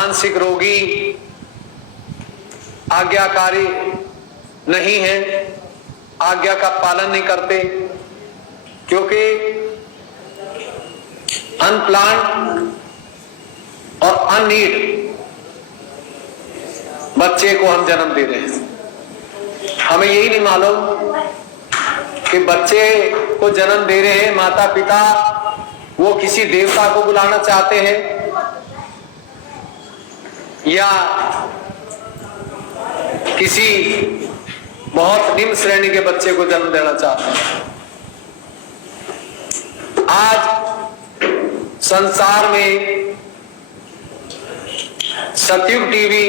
मानसिक रोगी आज्ञाकारी नहीं है, आज्ञा का पालन नहीं करते, क्योंकि अनप्लान्ड और अननीड बच्चे को हम जन्म दे रहे हैं। हमें यही नहीं मालूम कि बच्चे को जन्म दे रहे हैं माता पिता वो किसी देवता को बुलाना चाहते हैं या किसी बहुत निम्न श्रेणी के बच्चे को जन्म देना चाहते हैं। आज संसार में सतयुग टीवी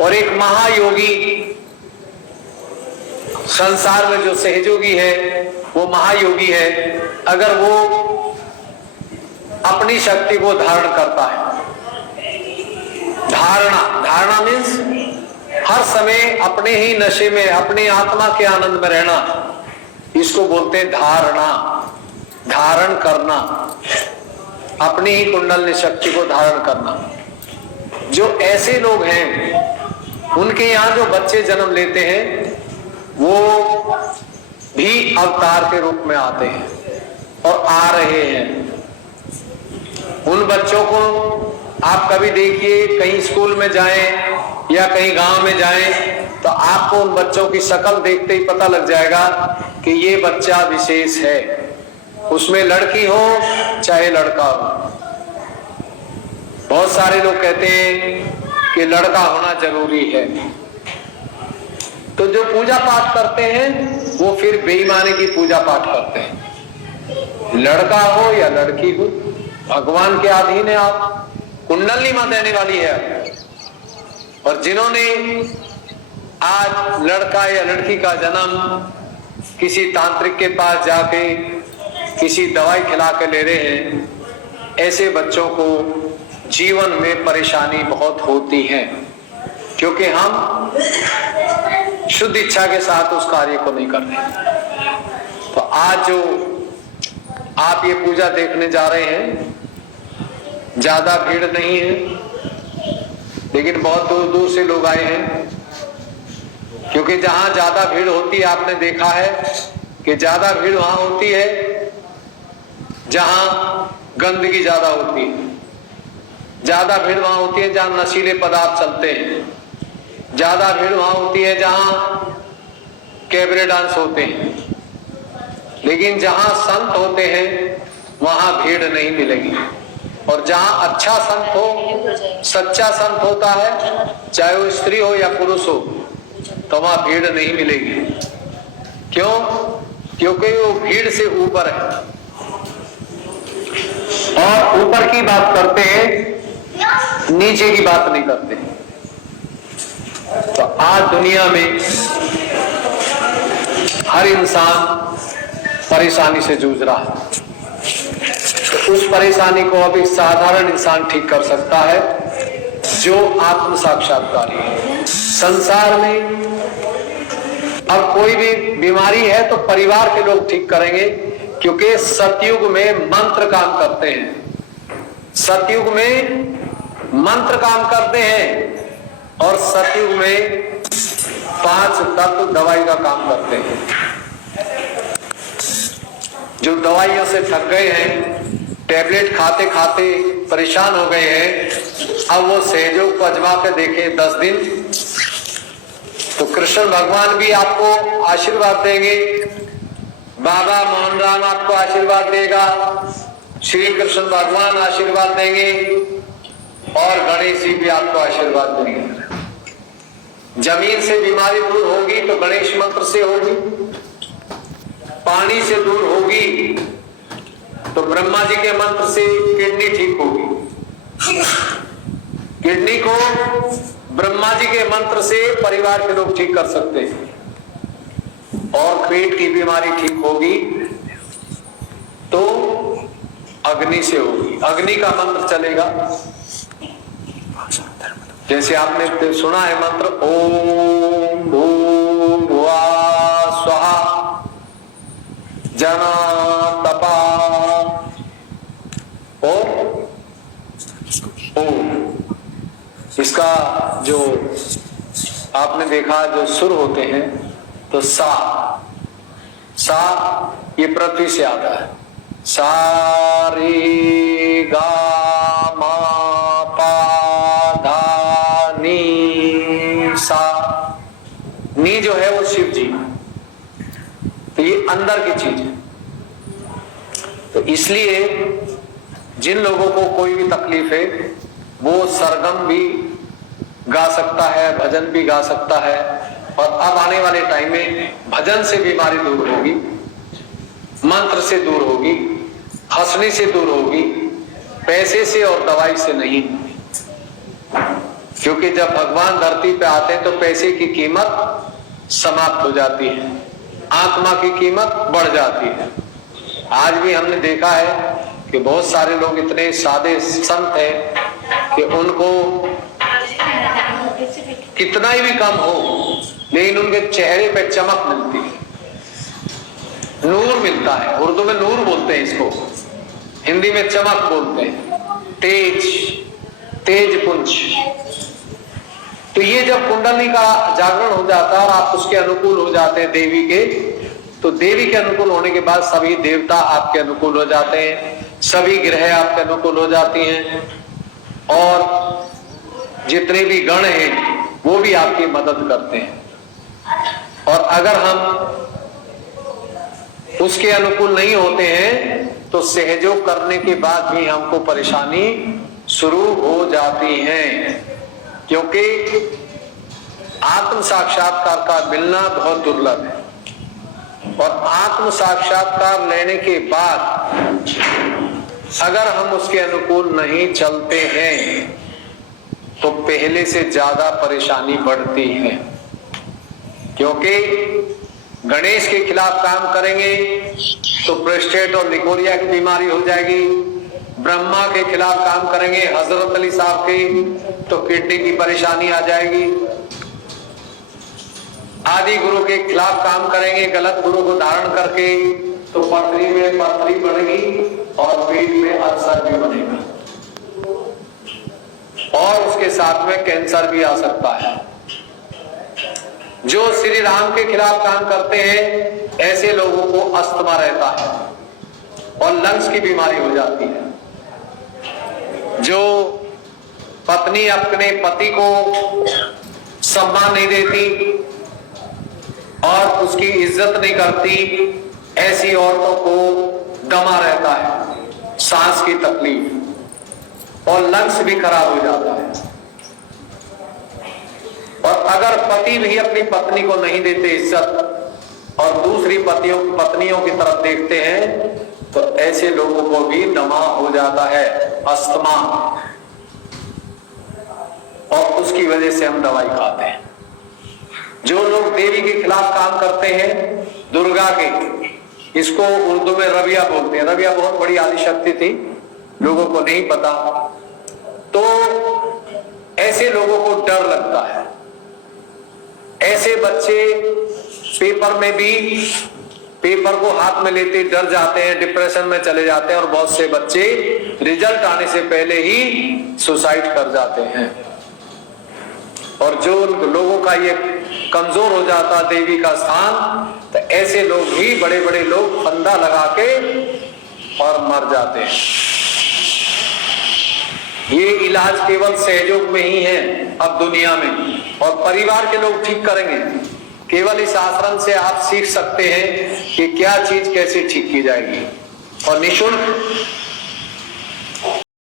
और एक महायोगी संसार में जो सहयोगी है वो महायोगी है। अगर वो अपनी शक्ति को धारण करता है, धारणा मीन्स हर समय अपने ही नशे में, अपनी आत्मा के आनंद में रहना, इसको बोलते हैं धारणा। धारण करना, अपनी ही कुंडलनी शक्ति को धारण करना। जो ऐसे लोग हैं उनके यहाँ जो बच्चे जन्म लेते हैं वो भी अवतार के रूप में आते हैं और आ रहे हैं। उन बच्चों को आप कभी देखिए, कहीं स्कूल में जाएं या कहीं गांव में जाएं तो आपको उन बच्चों की शक्ल देखते ही पता लग जाएगा कि ये बच्चा विशेष है। उसमें लड़की हो चाहे लड़का हो। बहुत सारे लोग कहते हैं कि लड़का होना जरूरी है, तो जो पूजा पाठ करते हैं वो फिर बेईमानी की पूजा पाठ करते हैं। लड़का हो या लड़की हो, भगवान के अधीन है। आप कुंडली मां देने वाली है। और जिन्होंने आज लड़का या लड़की का जन्म किसी तांत्रिक के पास जाके किसी दवाई खिला के ले रहे हैं, ऐसे बच्चों को जीवन में परेशानी बहुत होती है, क्योंकि हम शुद्ध इच्छा के साथ उस कार्य को नहीं कर रहे। तो आज जो आप ये पूजा देखने जा रहे हैं, ज्यादा भीड़ नहीं है, लेकिन बहुत दूर दूर से लोग आए हैं। क्योंकि जहां ज्यादा भीड़ होती है, आपने देखा है कि ज्यादा भीड़ वहां होती है जहां गंदगी ज्यादा होती है। ज्यादा भीड़ वहां होती है जहां नशीले पदार्थ चलते हैं। ज्यादा भीड़ वहां होती है जहां कैबरे डांस होते हैं। लेकिन जहां संत होते हैं वहां भीड़ नहीं मिलेगी। और जहां अच्छा संत हो, सच्चा संत होता है, चाहे वो स्त्री हो या पुरुष हो, तो वहां भीड़ नहीं मिलेगी। क्यों? क्योंकि वो भीड़ से ऊपर है। और ऊपर की बात करते हैं, नीचे की बात नहीं करते। तो आज दुनिया में हर इंसान परेशानी से जूझ रहा है। तो उस परेशानी को अभी साधारण इंसान ठीक कर सकता है जो आत्म साक्षात्कारी है। संसार में अब कोई भी बीमारी है तो परिवार के लोग ठीक करेंगे, क्योंकि सतयुग में मंत्र काम करते हैं। सतयुग में मंत्र काम करते हैं और सतयुग में 5 तत्व दवाई का काम करते हैं। जो दवाइयों से थक गए हैं, टैबलेट खाते खाते परेशान हो गए हैं, अब वो सहयोग को अजमा के देखें 10 दिन, तो कृष्ण भगवान भी आपको आशीर्वाद देंगे, बाबा मोहन राम आपको आशीर्वाद देगा, श्री कृष्ण भगवान आशीर्वाद देंगे और गणेश जी भी आपको आशीर्वाद देंगे। जमीन से बीमारी दूर होगी तो गणेश मंत्र से होगी, पानी से दूर होगी तो ब्रह्मा जी के मंत्र से किडनी ठीक होगी। किडनी को ब्रह्मा जी के मंत्र से परिवार के लोग ठीक कर सकते हैं। और पेट की बीमारी ठीक होगी तो अग्नि से होगी। अग्नि का मंत्र चलेगा, जैसे आपने सुना है मंत्र ओम भूर्भुवः स्वहा जना तपा और ओम। इसका जो आपने देखा जो सुर होते हैं, तो सा ये पृथ्वी से आता है। सा रे गा मा पा धा नी सा। नी जो है वो शिव जी, तो ये अंदर की चीज है। तो इसलिए जिन लोगों को कोई भी तकलीफ है वो सरगम भी गा सकता है, भजन भी गा सकता है। और अब आने वाले टाइम में भजन से बीमारी दूर होगी, मंत्र से दूर होगी, हंसने से दूर होगी, पैसे से और दवाई से नहीं। क्योंकि जब भगवान धरती पे आते हैं तो पैसे की कीमत समाप्त हो जाती है, आत्मा की कीमत बढ़ जाती है। आज भी हमने देखा है कि बहुत सारे लोग इतने सादे संत हैं कि उनको कितना ही भी कम हो लेकिन उनके चेहरे पे चमक मिलती है, नूर मिलता है। उर्दू में नूर बोलते हैं इसको, हिंदी में चमक बोलते हैं, तेज पुंज। तो ये जब कुंडली का जागरण हो जाता है और आप उसके अनुकूल हो जाते हैं देवी के, तो देवी के अनुकूल होने के बाद सभी देवता आपके अनुकूल हो जाते हैं, सभी ग्रह आपके अनुकूल हो जाती हैं, और जितने भी गण हैं वो भी आपकी मदद करते हैं। और अगर हम उसके अनुकूल नहीं होते हैं तो सहयोग करने के बाद भी हमको परेशानी शुरू हो जाती है। क्योंकि आत्म साक्षात्कार का मिलना बहुत दुर्लभ है। और आत्म साक्षात्कार लेने के बाद अगर हम उसके अनुकूल नहीं चलते हैं तो पहले से ज्यादा परेशानी बढ़ती है। क्योंकि गणेश के खिलाफ काम करेंगे तो प्रोस्टेट और लिकोरिया की बीमारी हो जाएगी, ब्रह्मा के खिलाफ काम करेंगे हजरत अली साहब के तो किडनी की परेशानी आ जाएगी, आदि गुरु के खिलाफ काम करेंगे गलत गुरु को धारण करके तो पथरी में पथरी बढ़ेगी और पेट में अल्सर भी बनेगा और उसके साथ में कैंसर भी आ सकता है। जो श्री राम के खिलाफ काम करते हैं ऐसे लोगों को अस्थमा रहता है और लंग्स की बीमारी हो जाती है। जो पत्नी अपने पति को सम्मान नहीं देती और उसकी इज्जत नहीं करती, ऐसी औरतों को दमा रहता है, सांस की तकलीफ और लंग्स भी खराब हो जाता है। और अगर पति भी अपनी पत्नी को नहीं देते इज्जत और दूसरी पत्नियों की तरफ देखते हैं तो ऐसे लोगों को भी दमा हो जाता है, अस्थमा, और उसकी वजह से हम दवाई खाते हैं। जो लोग देवी के खिलाफ काम करते हैं, दुर्गा के, इसको उर्दू में रबिया बोलते हैं। रबिया बहुत बड़ी आदिशक्ति थी, लोगों को नहीं पता, तो ऐसे लोगों को डर लगता है। ऐसे बच्चे पेपर में भी पेपर को हाथ में लेते डर जाते हैं, डिप्रेशन में चले जाते हैं और बहुत से बच्चे रिजल्ट आने से पहले ही सुसाइड कर जाते हैं। और जो लोगों का ये कमजोर हो जाता देवी का स्थान, तो ऐसे लोग ही बड़े बड़े लोग फंदा लगा के और मर जाते हैं। ये इलाज केवल सहयोग में ही है अब दुनिया में, और परिवार के लोग ठीक करेंगे। केवल इस आश्रम से आप सीख सकते हैं कि क्या चीज कैसे ठीक की जाएगी, और निःशुल्क